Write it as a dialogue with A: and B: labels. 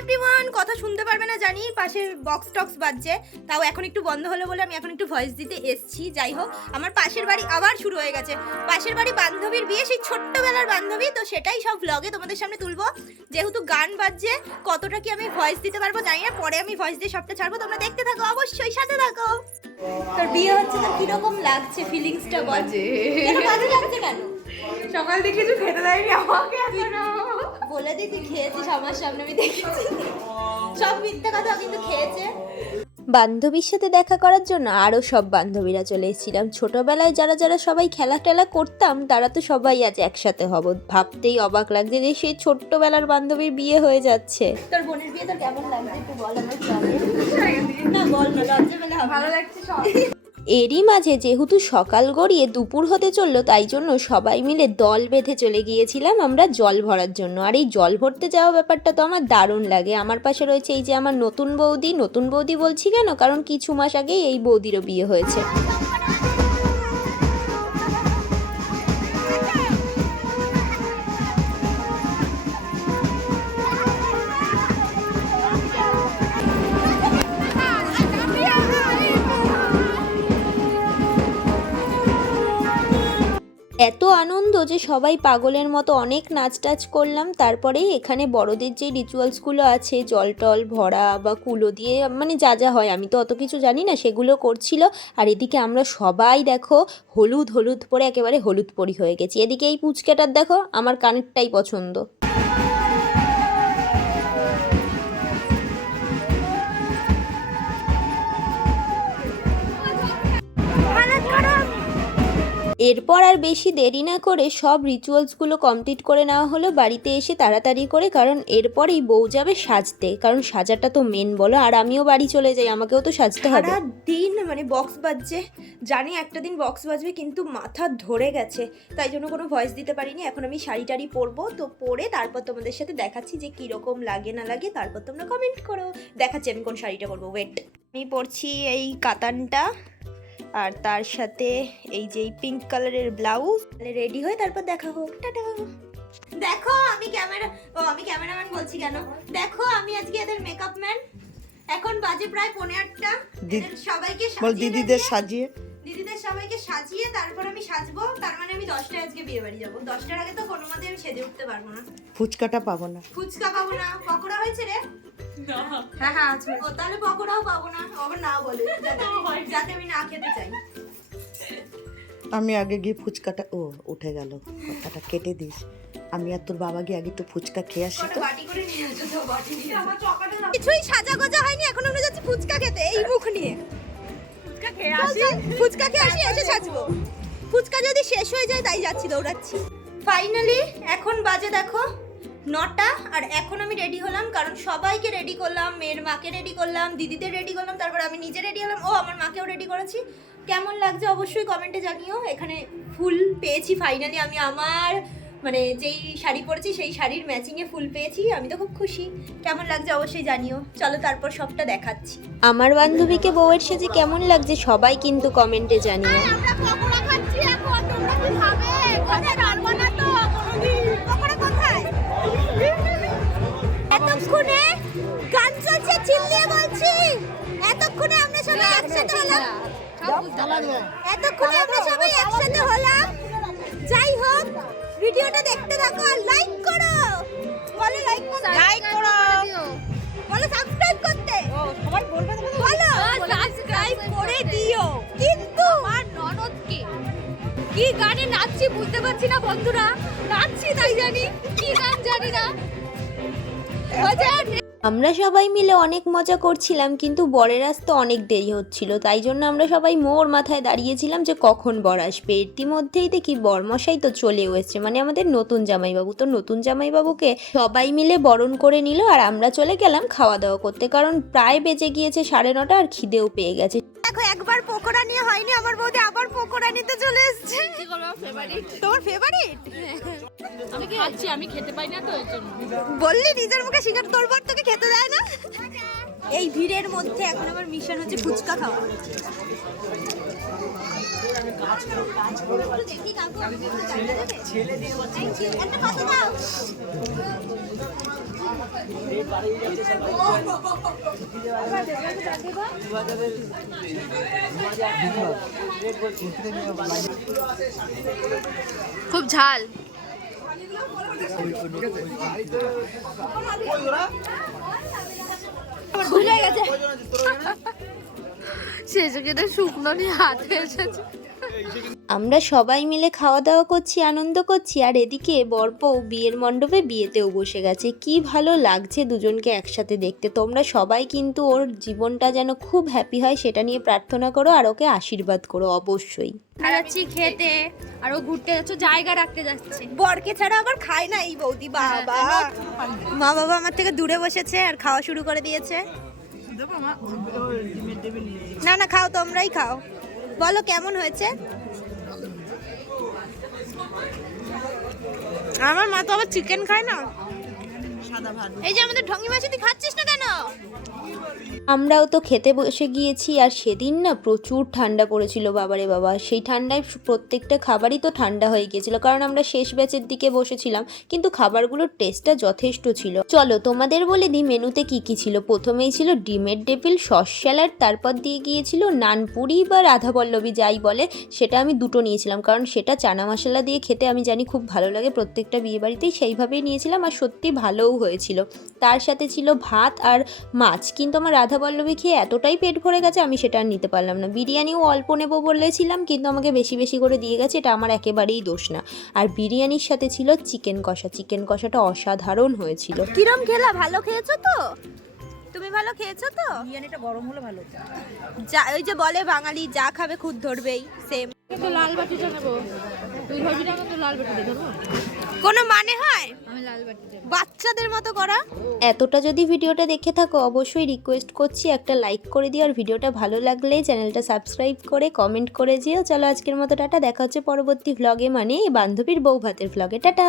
A: Everyone কথা শুনতে পারবে না জানি পাশের বক্স টক্স বাজছে তাও এখন একটু বন্ধ হলো বলে আমি এখন একটু ভয়েস দিতে এসছি। যাই হোক আমার পাশের বাড়ি আবার শুরু হয়ে গেছে। পাশের বাড়ি বান্ধবীর বিয়ে সেই ছোট্টবেলার বান্ধবী তো সেটাই সব ব্লগে তোমাদের সামনে তুলবো। যেহেতু গান বাজছে কতটা কি আমি ভয়েস দিতে পারব জানি না পরে আমি ভয়েস দিয়ে সবটা ছাড়বো। তোমরা দেখতে থাকো অবশ্যই সাথে থাকো। তোর বিয়ে হচ্ছে তো কীরকম লাগছে ফিলিংসটা বল।
B: বাজে।
A: বাজে লাগছে কেন?
B: সকাল থেকে কিছু খেতে দেয়নি আমাকে।
A: তুই খেয়েছিস আমার সামনে আমি দেখেছি। সব মিথ্যে কথা কিন্তু খেয়েছে।
C: বান্ধবীর সাথে দেখা করার জন্য আরও সব বান্ধবীরা চলে এসেছিলাম। ছোটোবেলায় যারা যারা সবাই খেলা টেলা করতাম তারা তো সবাই আজ একসাথে হব। ভাবতেই অবাক লাগছে যে সেই ছোট্টবেলার বান্ধবীর বিয়ে হয়ে যাচ্ছে।
A: তোর বোনের বিয়ে তোর কেমন লাগছে একটু বল আমার না বল না লজ্জা
B: ভালো লাগছে সব।
C: এরই মাঝে যেহেতু সকাল গড়িয়ে দুপুর হতে চলল, তাই জন্য সবাই মিলে দল বেঁধে চলে গিয়েছিলাম আমরা জল ভরার জন্য। আর এই জল ভরতে যাওয়া ব্যাপারটা তো আমার দারুণ লাগে। আমার পাশে রয়েছে এই যে আমার নতুন বৌদি। নতুন বৌদি বলছি কেন? কারণ কিছু মাস আগেই এই বৌদিরও বিয়ে হয়েছে। এত আনন্দ যে সবাই পাগলের মতো অনেক নাচ টাচ করলাম। তারপরে এখানে বড়দের যে রিচুয়ালসগুলো আছে জল টল ভরা বা কুলো দিয়ে মানে যা যা হয়, আমি তো অত কিছু জানি না, সেগুলো করছিল। আর এদিকে আমরা সবাই দেখো হলুদ হলুদ পরে একেবারে হলুদ পরি হয়ে গেছি। এদিকে এই পুচকাটার দেখো, আমার কানেরটাই পছন্দ। এরপর আর বেশি দেরি না করে সব রিচুয়ালসগুলো কমপ্লিট করে নেওয়া হলো। বাড়িতে এসে তাড়াতাড়ি করে, কারণ এরপরেই বউ যাবে সাজতে। কারণ সাজাটা তো মেন বলো, আর আমিও বাড়ি চলে যাই, আমাকেও তো সাজতে হবে।
A: দিন মানে বক্স বাজছে। জানি একটা দিন বক্স বাজবে, কিন্তু মাথা ধরে গেছে। তাই জন্য কোনো ভয়েস দিতে পারিনি। এখন আমি শাড়ি টাড়ি পরবো। তো পরে তারপর তোমাদের সাথে দেখাচ্ছি যে কীরকম লাগে, না লাগে। তারপর তোমরা কমেন্ট করো। দেখাচ্ছি আমি কোন শাড়িটা পরবো। ওয়েট আমি পরছি এই কাতানটা। আর তার সাথে এই যে পিঙ্ক কালারের ব্লাউজ রেডি হয়ে তারপর দেখা হোক। টাটা। দেখো আমি ক্যামেরা ও আমি ক্যামেরাম্যান বলছি কেন? দেখো আমি আজকে এদের মেকআপ ম্যান এখন বাজে প্রায় পনেরো আটটা। সবাইকে
D: বল দিদিদের সাজিয়ে।
A: দিদিদের সবাইকে সাজিয়ে তারপর আমি সাজবো। তার মানে আমি দশটায় আজকে বিয়ে বাড়ি যাব। দশটার আগে তো কোনো মতে আমি সেজে উঠতে পারব না।
D: ফুচকাটা পাবো না।
A: ফুচকা পাবো না। পকোড়া হয়েছে রে।
B: হ্যাঁ হ্যাঁ আছে।
A: ও তাহলে পকোড়াও পাবো না? আবার না বলে। যাতে আমি- যাতে আমি না খেতে চাই।
D: আমি আগে গিয়ে ফুচকাটা ও উঠে গেল। কথাটা কেটে দিস। আমি আর তোর বাবা গিয়ে আগে একটু ফুচকা খেয়ে আসি তো।
A: বাটি করে নিয়ে আসো তো বাটি নিয়ে আসো। কিছুই সাজা গোজা হয়নি এখন আমরা যাচ্ছি ফুচকা খেতে। এই মুখ নিয়ে।
B: খেয়ে আসি।
A: ফুচকা খেয়ে আসি এসে সাজবো। ফুচকা যদি শেষ হয়ে যায় তাই যাচ্ছি দৌড়াচ্ছি। ফাইনালি এখন বাজে দেখো। নটা আর এখন আমি রেডি হলাম কারণ সবাইকে রেডি করলাম মেয়ের মাকে রেডি করলাম দিদিদের রেডি করলাম তারপর আমি নিজে রেডি হলাম। ও আমার মাকেও রেডি করেছি। কেমন লাগছে অবশ্যই কমেন্টে জানিও। এখানে ফুল পেয়েছি ফাইনালি আমি আমার মানে যেই শাড়ি পরেছি সেই শাড়ির ম্যাচিংয়ে ফুল পেয়েছি। আমি তো খুব খুশি। কেমন লাগছে অবশ্যই জানিও। চলো তারপর সবটা দেখাচ্ছি।
C: আমার বান্ধবীকে বউয়ের সেজে কেমন লাগছে সবাই কিন্তু কমেন্টে জানিও।
A: আমরা খাচ্ছি এখন তোমরা কি খাবে? কোথায় না এতক্ষণে গান চলছে চিল্লিয়ে বলছি। এতক্ষণে আমরা সবাই একসাথে হলাম। এতক্ষণে আমরা সবাই একসাথে হলাম। যাই হোক ভিডিওটা দেখতে থাকো আর লাইক করো। বলো লাইক করো লাইক করো। বলো সাবস্ক্রাইব করতে।
B: সবাই বলবে
A: বলো। সাবস্ক্রাইব করে দিও। কিন্তু
E: আমার ননদকে। কি গানে নাচছি বুঝতে পারছি না বন্ধুরা। নাচছি তাই জানি। কি গান জানি না।
C: আমরা সবাই মিলে অনেক মজা করছিলাম কিন্তু বরের আসতে অনেক দেরি হচ্ছিল তাই জন্য আমরা সবাই মোর মাথায় দাঁড়িয়েছিলাম যে কখন বর আসবে। ইতিমধ্যেই দেখি বরমশাই তো চলেও এসছে মানে আমাদের নতুন জামাইবাবু। তো নতুন জামাইবাবুকে সবাই মিলে বরণ করে নিল আর আমরা চলে গেলাম খাওয়া দাওয়া করতে কারণ প্রায় বেজে গিয়েছে সাড়ে নটা আর খিদেও পেয়ে গেছে।
A: দেখো একবার পকোড়া নিয়ে হয়নি আমার বৌদি আবার পকোড়া নিতে চলে এসেছে। তোমার ফেভারিট
E: আমি খাচ্ছি আমি খেতে পাই না তো এর জন্য।
A: বললি নিজের মুখে শিকার তোর বর তোকে খেতে দেয় না? এই ভিড়ের মধ্যে এখন আমার মিশন হচ্ছে ফুচকা খাওয়া।
E: খুব ঝাল। ভুলে গেছে শেষে কেটে শুকনো নিয়ে হাতে এসেছে
C: আমরা সবাই মিলে খাওয়া দাওয়া করছি আনন্দ করছি আর এদিকে বরপৌ বিয়ের মণ্ডপে বিয়েতেও বসে গেছে। কি ভালো লাগছে দুজনকে একসাথে দেখতে। তোমরা সবাই কিন্তু ওর জীবনটা যেন খুব হ্যাপি হয় সেটা নিয়ে প্রার্থনা করো আর ওকে আশীর্বাদ করো অবশ্যই।
E: যাচ্ছি খেতে। আর ও ঘুরতে যাচ্ছে জায়গা রাখতে যাচ্ছে।
A: বরকে ছাড়া আবার খায় না এই বৌদি বাবা। মা বাবা আমার থেকে দূরে বসেছে আর খাওয়া শুরু করে দিয়েছে। না না খাও তোমরাই খাও। বলো কেমন হয়েছে? আমার মা তো আবার চিকেন খায় না?
E: এই যে আমাদের ঢঙ্গি তুই খাচ্ছিস না কেন?
C: আমরাও তো খেতে বসে গিয়েছি আর সেদিন না প্রচুর ঠান্ডা পড়েছিল বাবারে বাবা। সেই ঠান্ডায় প্রত্যেকটা খাবারই তো ঠান্ডা হয়ে গিয়েছিল কারণ আমরা শেষ ব্যাচের দিকে বসেছিলাম কিন্তু খাবারগুলোর টেস্টটা যথেষ্ট ছিল। চলো তোমাদের বলে দিই মেনুতে কি কি ছিল। প্রথমেই ছিল ডিমের ডেপিল সস স্যালাড তারপর দিয়ে গিয়েছিল নানপুরি বা রাধাবল্লভী যাই বলে সেটা আমি দুটো নিয়েছিলাম কারণ সেটা চানা মশলা দিয়ে খেতে আমি জানি খুব ভালো লাগে প্রত্যেকটা বিয়েবাড়িতেই সেইভাবেই নিয়েছিলাম আর সত্যি ভালোও হয়েছিল। তার সাথে ছিল ভাত আর মাছ। কিন্তু আমার রাধা রাধাবল্লভী খেয়ে এতটাই পেট ভরে গেছে আমি সেটা আর নিতে পারলাম না। বিরিয়ানিও অল্প নেব বলেছিলাম কিন্তু আমাকে বেশি বেশি করে দিয়ে গেছে এটা আমার একেবারেই দোষ না। আর বিরিয়ানির সাথে ছিল চিকেন কষা। চিকেন কষাটা অসাধারণ হয়েছিল।
A: কিরম খেলা? ভালো খেয়েছো তো? তুমি ভালো খেয়েছো তো?
B: বিরিয়ানিটা গরম হলে ভালো
A: যা ওই যে বলে বাঙালি যা খাবে খুদ ধরবেই সেম
E: কিন্তু লাল বাটিটা নেব। তুই ধরবি না কিন্তু লাল বাটিটা ধরবো
A: কোনো মানে হয়? বাচ্চাদের মতো করা?
C: এতটা যদি ভিডিওটা দেখে থাকো অবশ্যই রিকোয়েস্ট করছি একটা লাইক করে দিও। আর ভিডিওটা ভালো লাগলে চ্যানেলটা সাবস্ক্রাইব করে কমেন্ট করে যেও। চলো আজকের মতো টাটা। দেখা হচ্ছে পরবর্তী ভ্লগে মানে বান্ধবীর বউ ভাতের ভ্লগে টাটা!